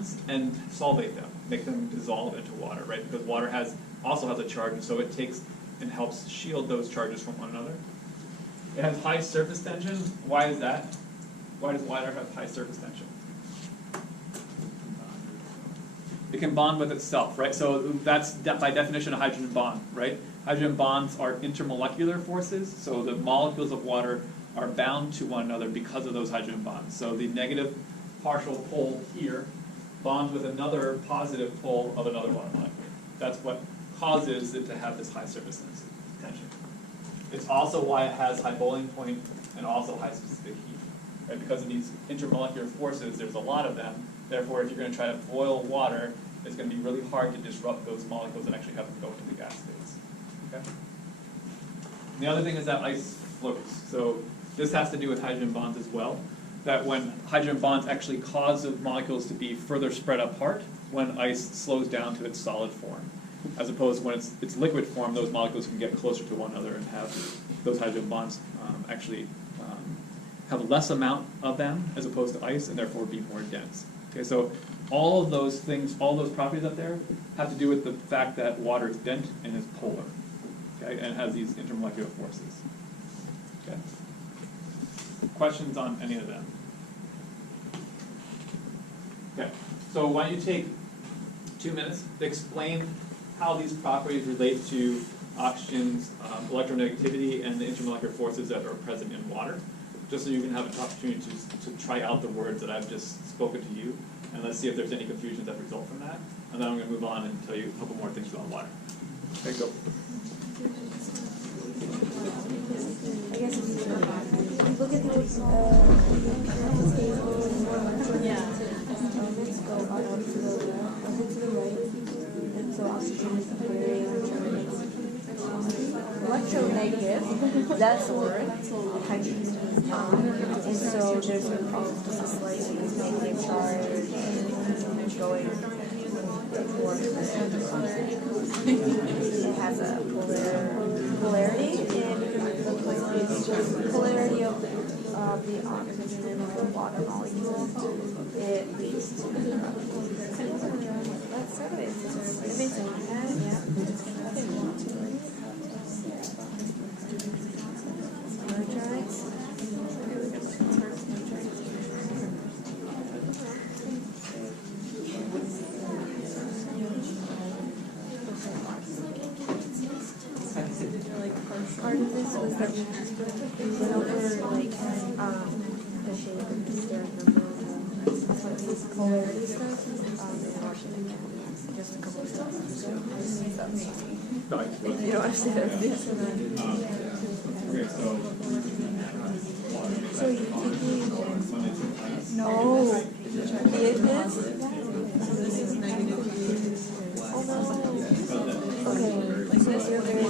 bonds and solvate them, make them dissolve into water, right? Because water also has a charge, and so it takes and helps shield those charges from one another. It has high surface tension. Why is that? Why does water have high surface tension? It can bond with itself, right? So that's by definition a hydrogen bond, right? Hydrogen bonds are intermolecular forces, so the molecules of water are bound to one another because of those hydrogen bonds. So the negative partial pole here bonds with another positive pole of another water molecule. That's what causes it to have this high surface tension. It's also why it has high boiling point and also high specific heat, right? Because of these intermolecular forces, there's a lot of them. Therefore, if you're going to try to boil water, it's going to be really hard to disrupt those molecules and actually have them go into the gas phase. Okay? And the other thing is that ice floats. So this has to do with hydrogen bonds as well. That when hydrogen bonds actually cause the molecules to be further spread apart when ice slows down to its solid form. As opposed to when it's liquid form, those molecules can get closer to one another and have those hydrogen bonds actually have less amount of them as opposed to ice and therefore be more dense. Okay, so all of those things, all those properties up there have to do with the fact that water is dense and is polar, okay, and has these intermolecular forces. Okay. Questions on any of them? Okay, so why don't you take 2 minutes to explain how these properties relate to oxygen's electronegativity and the intermolecular forces that are present in water, just so you can have an opportunity to try out the words that I've just spoken to you, and let's see if there's any confusions that result from that. And then I'm going to move on and tell you a couple more things about water. Okay, go. I guess if you look at those elements go out to the right, and so oxygen is very electronegative. That's the word. Hydrogen is not. And so there's a process just like negative charge going towards it has a polarity, and it's just polarity of the oxygen and the water molecule. It leads to that's sort of it. It makes sense. Yeah. Part of this was that we went over the shape of the spherical these polarity stuff in Washington. Just a couple of stuff. You don't understand this and then. So you think no. It is? So this is negative. Oh no. Okay. So you're very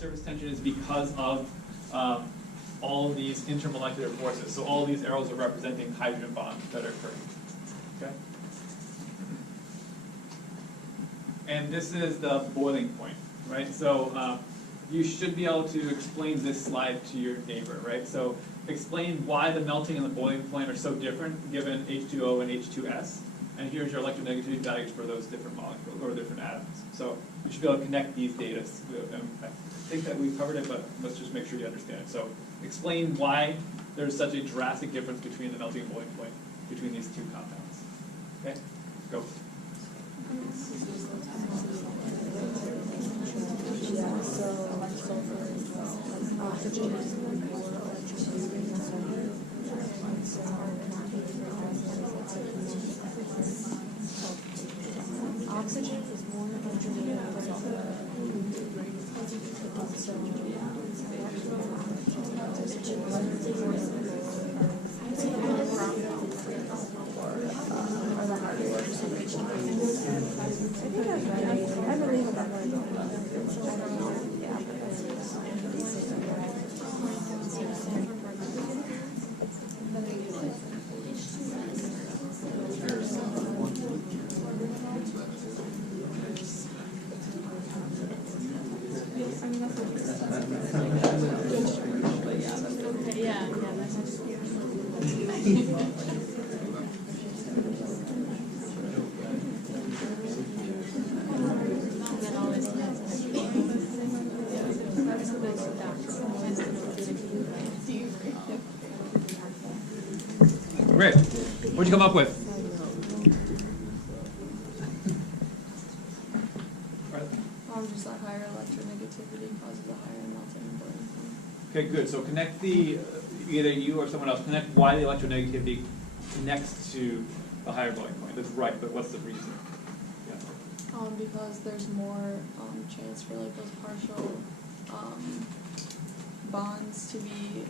surface tension is because of all of these intermolecular forces. So all of these arrows are representing hydrogen bonds that are occurring. Okay? And this is the boiling point, right? So you should be able to explain this slide to your neighbor, right? So explain why the melting and the boiling point are so different given H2O and H2S. And here's your electronegativity values for those different molecules or different atoms. So you should be able to connect these data. I think that we've covered it, but let's just make sure you understand. So explain why there's such a drastic difference between the melting and boiling point between these two compounds. Okay, go. Yeah, so oxygen is more oxygen is more So, I believe in that Great. What'd you come up with? Just that higher electronegativity causes a higher melting and boiling point. Okay, good. So connect the, either you or someone else, connect why the electronegativity connects to the higher boiling point. That's right, but what's the reason? Yeah. Because there's more chance for like those partial bonds to be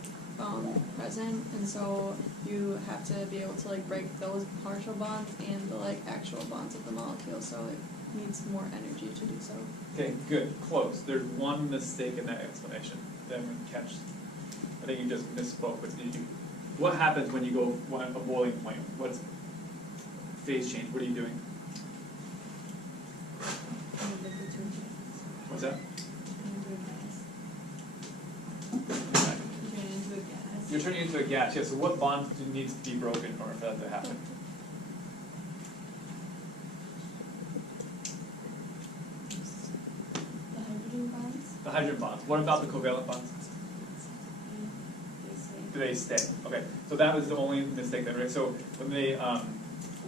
present, and so you have to be able to like break those partial bonds and the like actual bonds of the molecule, so it needs more energy to do so. Okay, good. Close. There's one mistake in that explanation that I'm going to catch. I think you just misspoke. But what happens when you go a boiling point? What's phase change? What are you doing? What's that? You're turning into a gas. Yeah, so what bond needs to be broken in order for that to happen? The hydrogen bonds? The hydrogen bonds. What about the covalent bonds? Do they stay? Okay, so that was the only mistake there, right? So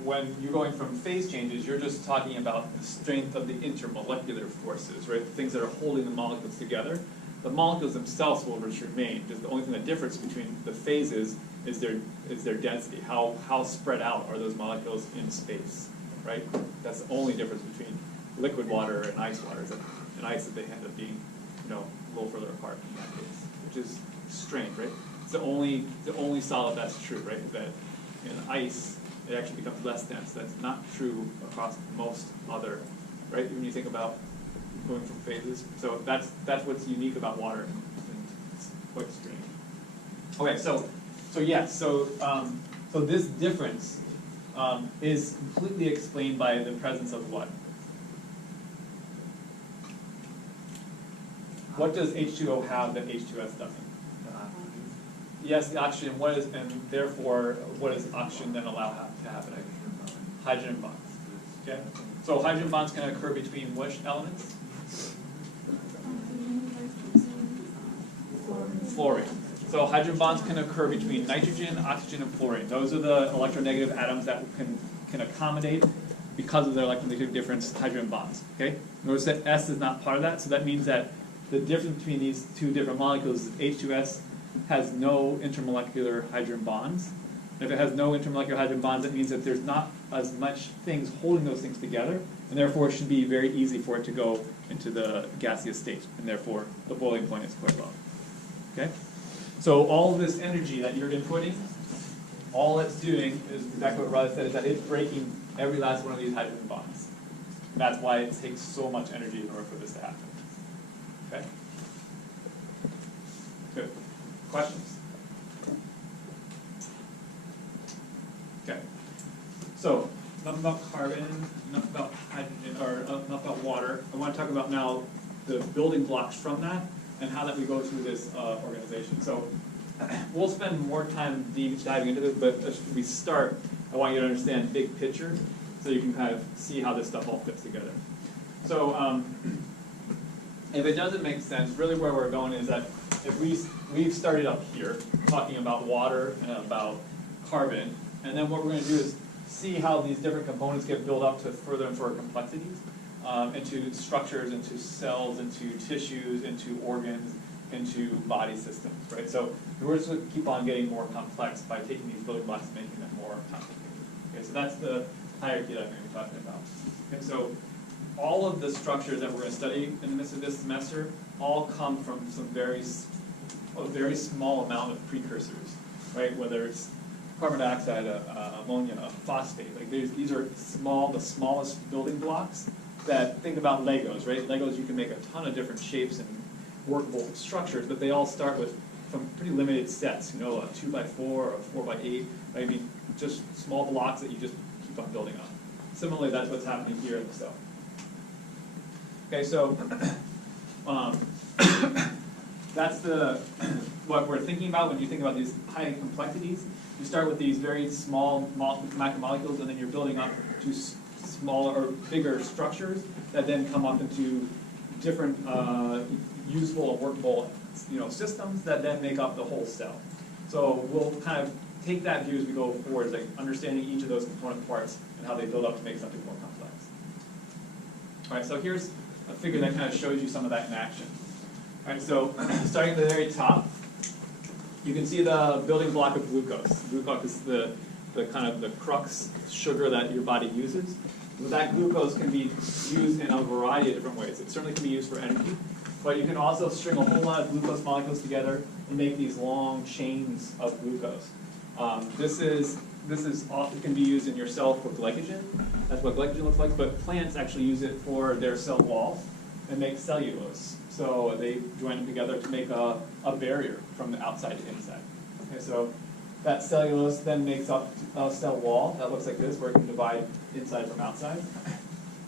when you're going from phase changes, you're just talking about the strength of the intermolecular forces, right? Things that are holding the molecules together. The molecules themselves will remain. Just the only thing, the difference between the phases is their density. How spread out are those molecules in space, right? That's the only difference between liquid water and ice water. Is that in ice that they end up being, a little further apart in that case, which is strange, right? It's the only solid that's true, right? Is that in ice it actually becomes less dense. That's not true across most other, right? When you think about going from phases. So that's what's unique about water, and it's quite strange. Okay, so yes, so this difference is completely explained by the presence of what? What does H2O have that H2S doesn't? Yes, the oxygen. What is, and therefore, what does oxygen then allow to happen? Hydrogen bonds. Okay. So hydrogen bonds can occur between which elements? Fluorine. So hydrogen bonds can occur between nitrogen, oxygen, and fluorine. Those are the electronegative atoms that can accommodate, because of their electronegative difference, hydrogen bonds. Okay. Notice that S is not part of that, so that means that the difference between these two different molecules is H2S has no intermolecular hydrogen bonds. And if it has no intermolecular hydrogen bonds, that means that there's not as much things holding those things together, and therefore it should be very easy for it to go into the gaseous state, and therefore the boiling point is quite low. Okay? So all this energy that you're inputting, all it's doing is exactly what Riley said, is that it's breaking every last one of these hydrogen bonds. And that's why it takes so much energy in order for this to happen. Okay? Good. Questions? Okay. So, enough about carbon, enough about hydrogen, or enough about water. I want to talk about now the building blocks from that and how that we go through this organization. So, we'll spend more time diving into this, but as we start, I want you to understand big picture so you can kind of see how this stuff all fits together. So, if it doesn't make sense, really where we're going is that if we've started up here talking about water and about carbon, and then what we're going to do is see how these different components get built up to further and further complexities, into structures, into cells, into tissues, into organs, into body systems, right? So we're just going to keep on getting more complex by taking these building blocks and making them more complicated. Okay, so that's the hierarchy that I'm going to be talking about. Okay, so all of the structures that we're going to study in the midst of this semester all come from some a very small amount of precursors, right? Whether it's carbon dioxide, ammonia, phosphate. Like these are the smallest building blocks. That think about Legos, right? Legos, you can make a ton of different shapes and workable structures, but they all start with from pretty limited sets. You know, a 2x4 or a 4x8. Maybe just small blocks that you just keep on building up. Similarly, that's what's happening here in the cell. Okay, so that's what we're thinking about when you think about these high complexities. You start with these very small macromolecules, and then you're building up to smaller or bigger structures that then come up into different useful or workable systems that then make up the whole cell. So we'll kind of take that view as we go forward, like understanding each of those component parts and how they build up to make something more complex. All right, so here's a figure that kind of shows you some of that in action. All right, so starting at the very top, you can see the building block of glucose. Glucose is the kind of the crux sugar that your body uses. Well, that glucose can be used in a variety of different ways. It certainly can be used for energy, but you can also string a whole lot of glucose molecules together and make these long chains of glucose. It can be used in your cell for glycogen. That's what glycogen looks like, but plants actually use it for their cell walls and make cellulose. So they join them together to make a barrier from the outside to inside. Okay, so that cellulose then makes up a cell wall that looks like this, where it can divide inside from outside.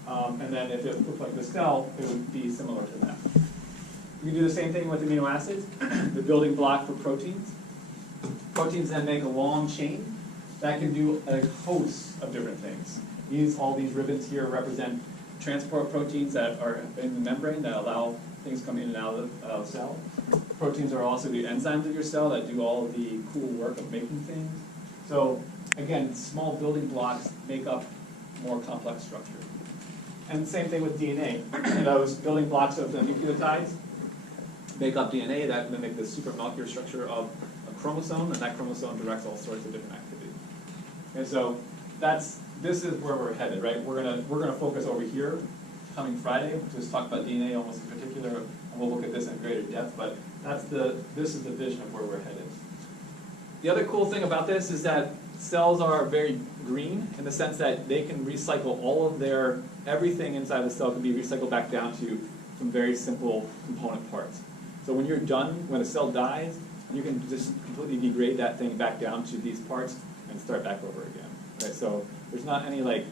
And then if it looked like the cell, it would be similar to that. You can do the same thing with amino acids, the building block for proteins. Proteins then make a long chain that can do a host of different things. All these ribbons here represent transport proteins that are in the membrane that allow things come in and out of the cell. Proteins are also the enzymes of your cell that do all of the cool work of making things. So again, small building blocks make up more complex structure. And same thing with DNA. Those building blocks of the nucleotides make up DNA that mimic the supramolecular structure of a chromosome, and that chromosome directs all sorts of different activities. And so this is where we're headed, right? We're gonna focus over here coming Friday, just talk about DNA almost in particular, and we'll look at this in greater depth, but this is the vision of where we're headed. The other cool thing about this is that cells are very green in the sense that they can recycle all of everything inside the cell can be recycled back down to some very simple component parts. So when you're done, when a cell dies, you can just completely degrade that thing back down to these parts and start back over again. Right? So there's not any like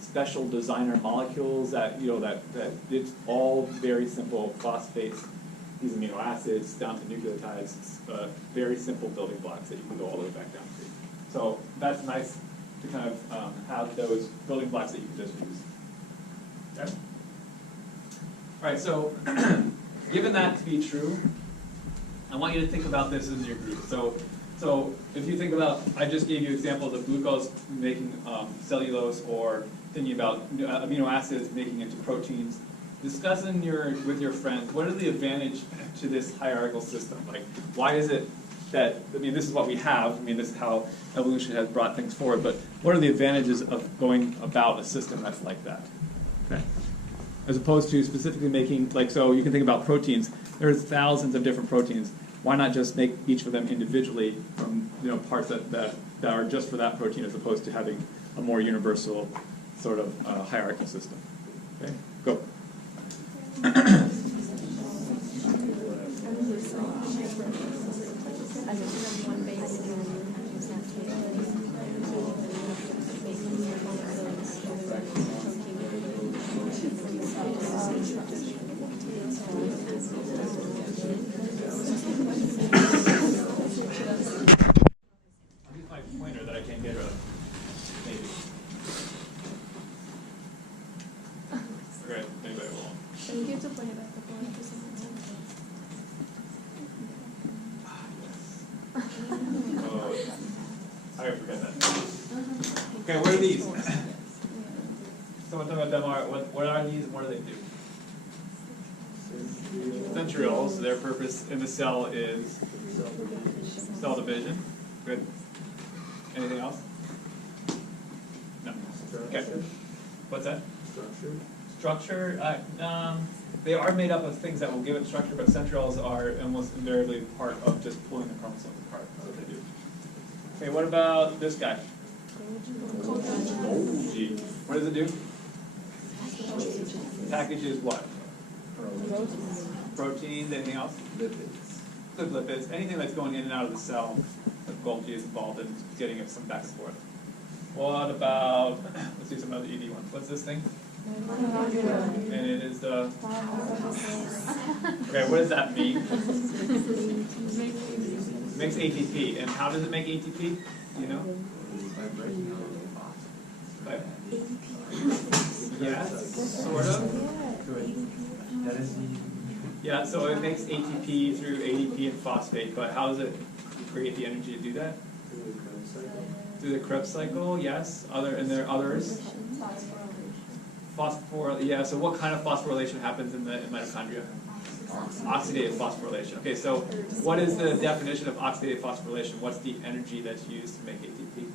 special designer molecules that it's all very simple phosphates, these amino acids down to nucleotides, very simple building blocks that you can go all the way back down to. So that's nice to kind of have those building blocks that you can just use. Okay? All right, so given that to be true, I want you to think about this as your group. So if you think about, I just gave you examples of glucose making cellulose, or thinking about amino acids making into proteins. Discussing with your friends, what is the advantage to this hierarchical system? Like, why is it that, this is what we have, this is how evolution has brought things forward, but what are the advantages of going about a system that's like that? Okay. As opposed to specifically making, so you can think about proteins. There's thousands of different proteins. Why not just make each of them individually from parts that are just for that protein, as opposed to having a more universal sort of hierarchical system? Okay, go. I just have one base and then use that to I'll use my pointer that I can't get rid of. Maybe. Okay, maybe I will. I think you have to play it back up one for some reason. Oh, I forget that. Okay, what are these? Someone tell me what them are. What are these and what do they do? Centrioles, their purpose in the cell is cell division. Good. Anything else? No. Okay. What's that? structure, they are made up of things that will give it structure, but centrioles are almost invariably part of just pulling the chromosomes apart. That's what they do. Okay, what about this guy? Golgi. What does it do? Packages what? Proteins, anything else? Lipids. Anything that's going in and out of the cell, that Golgi is involved in getting it some back and forth. What about, let's do some other ED ones. What's this thing? And it is the, okay, what does that mean? It makes ATP. And how does it make ATP? Do you know? Yes, sort of. Yeah, so it makes ATP through ADP and phosphate, but how does it create the energy to do that? Through the Krebs cycle, yes. And there are others. Yeah, so what kind of phosphorylation happens in the mitochondria? Oxidative phosphorylation. Okay, so what is the definition of oxidative phosphorylation? What's the energy that's used to make ATP?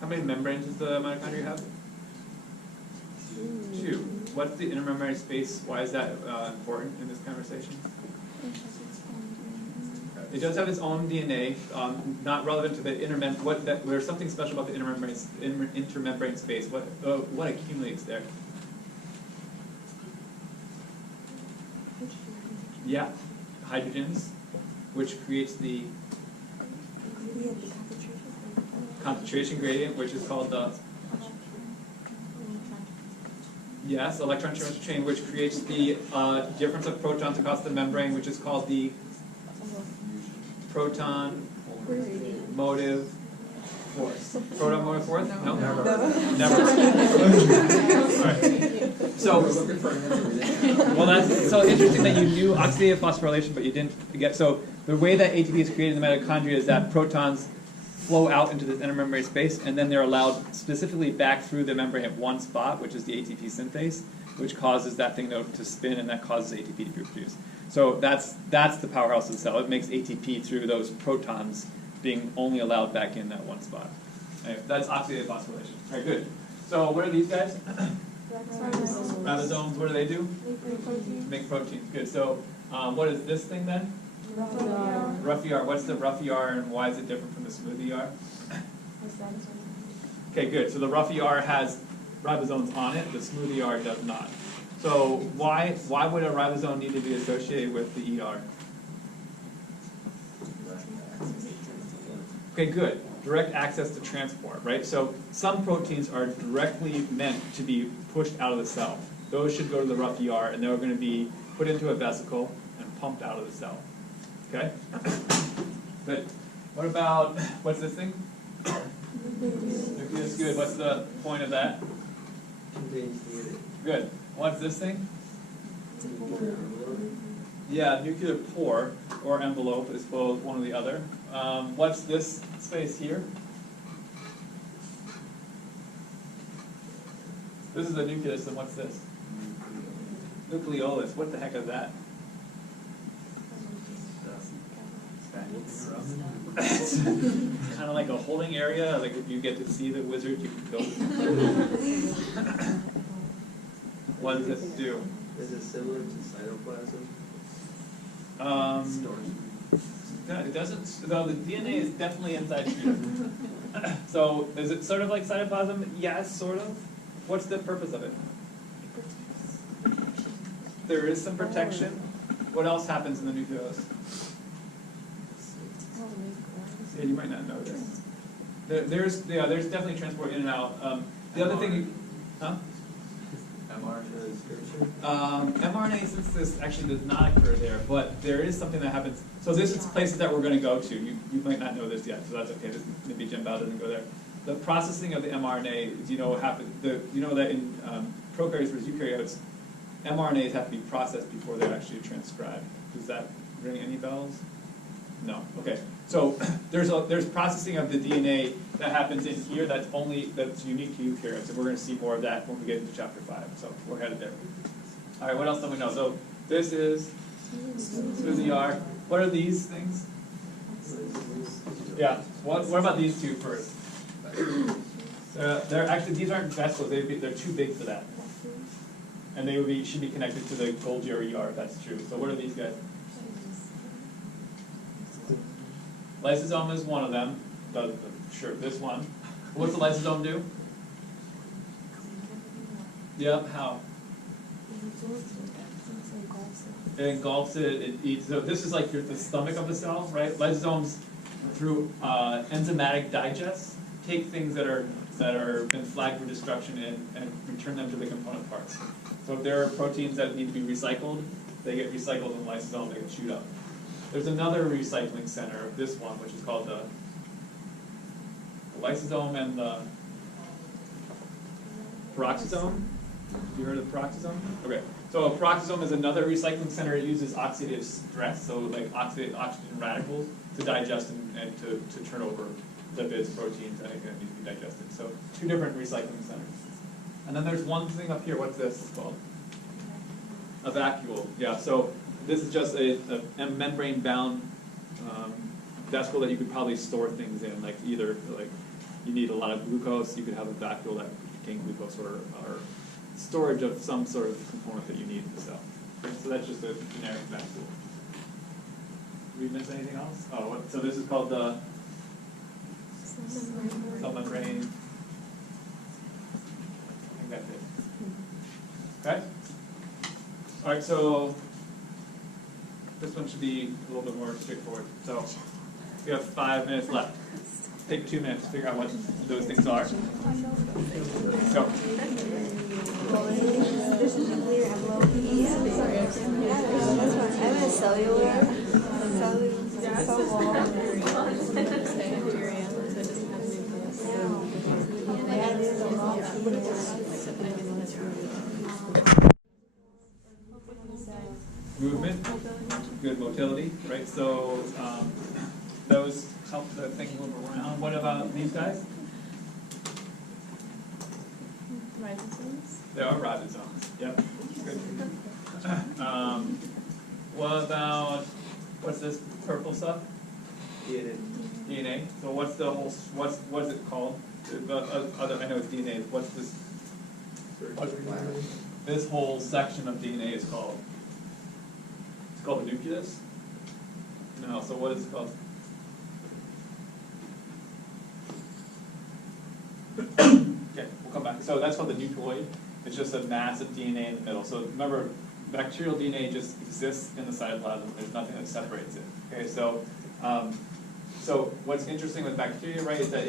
How many membranes does the mitochondria have? 2. What's the intermembrane space? Why is that important in this conversation? It does have its own DNA, not relevant to the there's something special about the intermembrane space. What accumulates there? Yeah, hydrogens, which creates the concentration gradient, which is called the electron transfer chain, which creates the difference of protons across the membrane, which is called the proton motive force. Proton motive force? No? Never. All right. So, well, that's so interesting that you knew oxidative phosphorylation, but you didn't get. So the way that ATP is created in the mitochondria is that protons flow out into this intermembrane space, and then they're allowed specifically back through the membrane at one spot, which is the ATP synthase, which causes that thing to spin, and that causes ATP to be produced. So that's the powerhouse of the cell. It makes ATP through those protons being only allowed back in that one spot. Anyway, that's oxidative phosphorylation. All right, good. So what are these guys? Ribosomes. What do they do? Make proteins. Good. So what is this thing then? Rough ER. What's the rough ER, and why is it different from the smooth ER? Okay, good. So the rough ER has ribosomes on it. The smooth ER does not. So why would a ribosome need to be associated with the ER? Okay, good. Direct access to transport, right? So some proteins are directly meant to be pushed out of the cell. Those should go to the rough ER, and they're going to be put into a vesicle and pumped out of the cell. Okay? Good. What about, what's this thing? Nucleus. Good. What's the point of that? Good. What's this thing? Yeah, nuclear pore, or envelope, is both one or the other. What's this space here? This is the nucleus, and what's this? Nucleolus. What the heck is that? Kind of like a holding area, like if you get to see the wizard, you can go. What does it do? Is it similar to cytoplasm? It doesn't. No, the DNA is definitely inside here. So, is it sort of like cytoplasm? Yes, sort of. What's the purpose of it? There is some protection. What else happens in the nucleus? Yeah, you might not know this. There's definitely transport in and out. The other thing, huh? mRNA synthesis actually does not occur there, but there is something that happens. So this is places that we're going to go to. You might not know this yet, so that's okay. Maybe Jim Bao doesn't go there. The processing of the mRNA, you know that in prokaryotes versus eukaryotes, mRNAs have to be processed before they're actually transcribed. Does that ring any bells? No. Okay. So there's processing of the DNA that happens in here that's unique to eukaryotes, and we're going to see more of that when we get into chapter 5. So we're headed there. All right. What else do we know? So this is ER. What are these things? Yeah. What about these two first? They're actually, these aren't vesicles, they're too big for that. And they should be connected to the Golgi or ER if that's true. So what are these guys? Lysosome is one of them. Sure, this one. What's the lysosome do? Yep, how? It engulfs it, it eats. So this is like the stomach of the cell, right? Lysosomes, through enzymatic digest, take things that are been flagged for destruction and return them to the component parts. So if there are proteins that need to be recycled, they get recycled in the lysosome, they get chewed up. There's another recycling center of this one, which is called the lysosome and the peroxisome. You heard of peroxisome? Okay. So a peroxisome is another recycling center. It uses oxidative stress, so like oxygen radicals, to digest and to turn over lipids, proteins, anything that needs to be digested. So two different recycling centers. And then there's one thing up here. What's this called? A vacuole. Yeah. So this is just a membrane-bound vesicle that you could probably store things in. Like either like you need a lot of glucose, you could have a vacuole that contains glucose, or storage of some sort of component that you need in the cell. Okay, so that's just a generic vacuole. Did we miss anything else? Oh, so this is called the cell membrane. I think that's it. Okay? All right, so this one should be a little bit more straightforward. So we have 5 minutes left. Take 2 minutes to figure out what those things are. Go. This is a clear envelope. I'm in a cellular cell wall. Movement, good motility, right? So those help the thing move around. What about these guys? Ribosomes? They are ribosomes. Yep. Good. What about what's this purple stuff? DNA. So what's the whole? What's it called? I know it's DNA. What's this? This whole section of DNA is called. It's called the nucleus. No. So what is it called? Okay, we'll come back. So that's called the nucleoid. It's just a mass of DNA in the middle. So remember, bacterial DNA just exists in the cytoplasm. There's nothing that separates it. Okay, so so what's interesting with bacteria, right, is that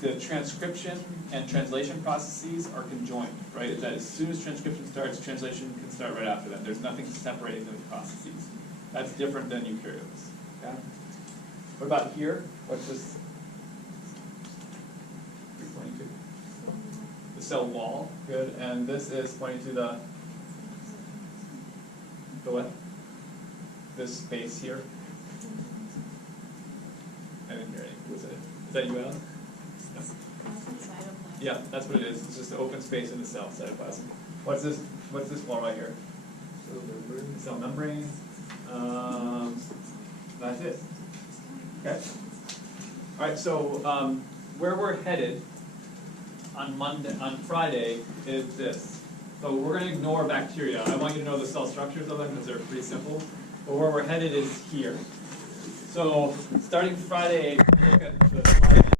the transcription and translation processes are conjoined, right? That as soon as transcription starts, translation can start right after that. There's nothing separating those processes. That's different than eukaryotes. Okay? What about here? What's this? 322. The cell wall. Good. And this is pointing to the what? This space here. I didn't hear any. Was it? Is that you, Alan? No. Yeah, that's what it is. It's just an open space in the cell, cytoplasm. What's this? What's this wall right here? Cell membrane. That's it. Okay. All right. So where we're headed on Friday is this. So we're going to ignore bacteria. I want you to know the cell structures of them because they're pretty simple. But where we're headed is here. So starting Friday, look at the slide.